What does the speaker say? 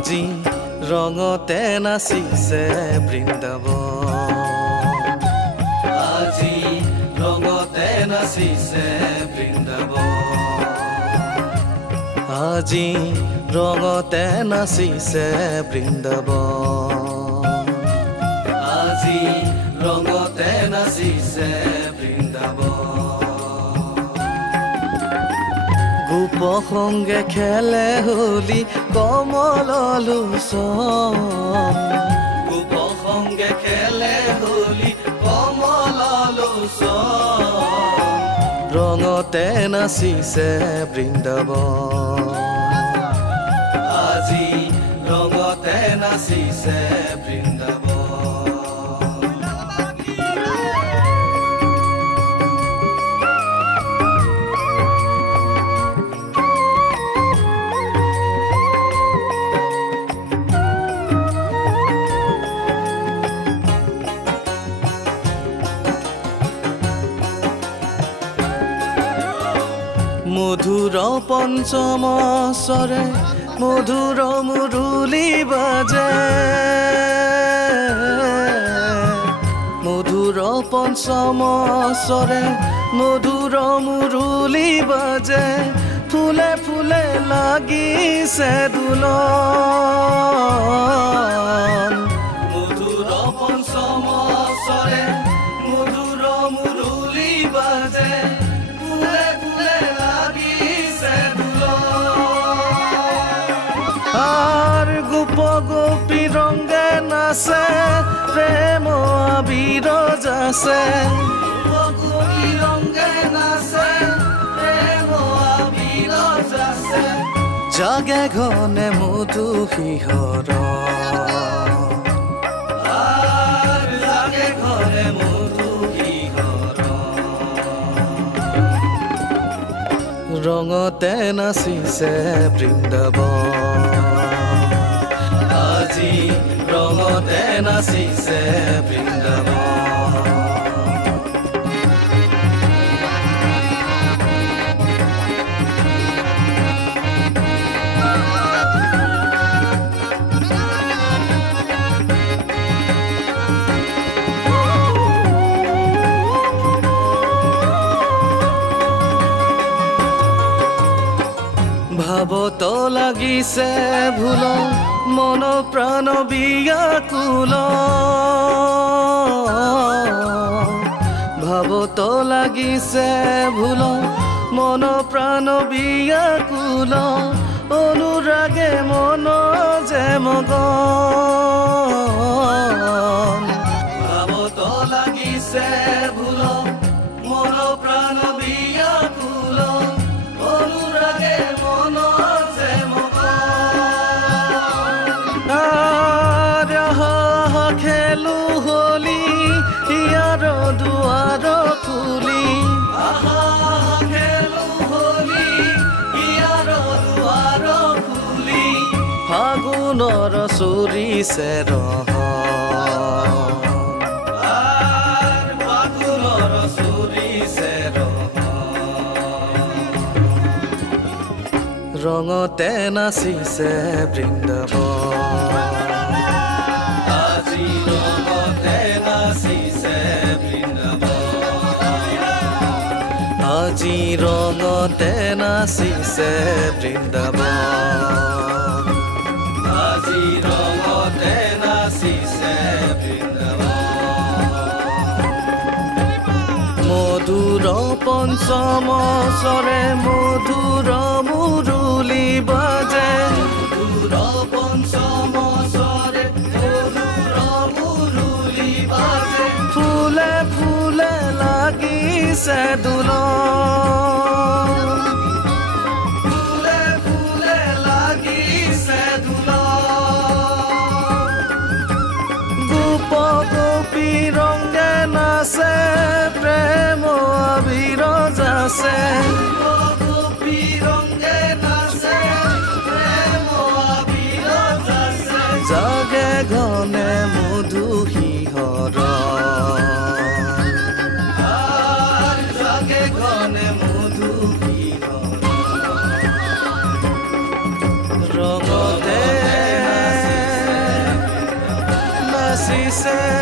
আজি ৰঙতে নাচিছে বৃন্দাবন আজি ৰঙতে নাচিছে বৃন্দাবন আজি ৰঙতে নাচিছে বৃন্দাবন আজি ৰঙতে নাচিছে বৃন্দাবন গোপ সংগে খেলে হোলী কমল লোচন গোপ সংগে খেলে হোলী কমল লোচন ৰঙতে নাচিছে বৃন্দাবন আজি ৰঙতে নাচিছে বৃন্দাবন মধুর পঞ্চম স্বরে মধুর মুরলী বাজে মধুর পঞ্চম স্বরে মধুর মুরলী বাজে ফুলে ফুলে লাগিছে দুলন মধুর পঞ্চম স্বরে মধুর মুরলী বাজে গোপী রঙে নাচে প্রেম আবির যাচে গোপী রঙে নাচে প্রেম আবির যাচে জাগে ঘনে মধু শিহর জাগে ঘনে মধু শিহর রঙতে নাচিছে বৃন্দাবন আজি ৰঙতে নাচিছে বৃন্দাবন ভাবত লাগিছে ভুল মন প্ৰাণ বিয়াকুল ভাবত লাগিছে ভুল মন প্ৰাণ বিয়াকুল অনুৰাগে মন যে মগন ভাবত লাগিছে ভুল মন প্ৰাণ বিয়াকুল অনুৰাগে মন যে খেলো হোলী ইয়াৰ দুৱাৰ খুলি খেলো হোলী ইয়াৰ দুৱাৰ খুলি ফাগুনৰ চুৰিছে ফাগুনৰ চুৰিছে ৰঙতে নাচিছে বৃন্দাবন আজি ৰঙতে নাচিছে বৃন্দাবন আজি ৰঙতে নাচিছে বৃন্দাবন আজি ৰঙতে নাচিছে বৃন্দাবন মধুৰ পঞ্চম স্বৰে মধুৰ মুৰলী বাজে মধুৰ পঞ্চম স্বৰে ফুলে ফুলে লাগিছে দুলন ফুলে ফুলে লাগিছে দুলন গোপ গোপী ৰঙে নাচে প্ৰেম আবিৰ যাচে গোপী ৰঙে নাচে প্ৰেম আবিৰ যাচে জাগে ঘনে মধু শিহৰ জাগে ঘনে আছে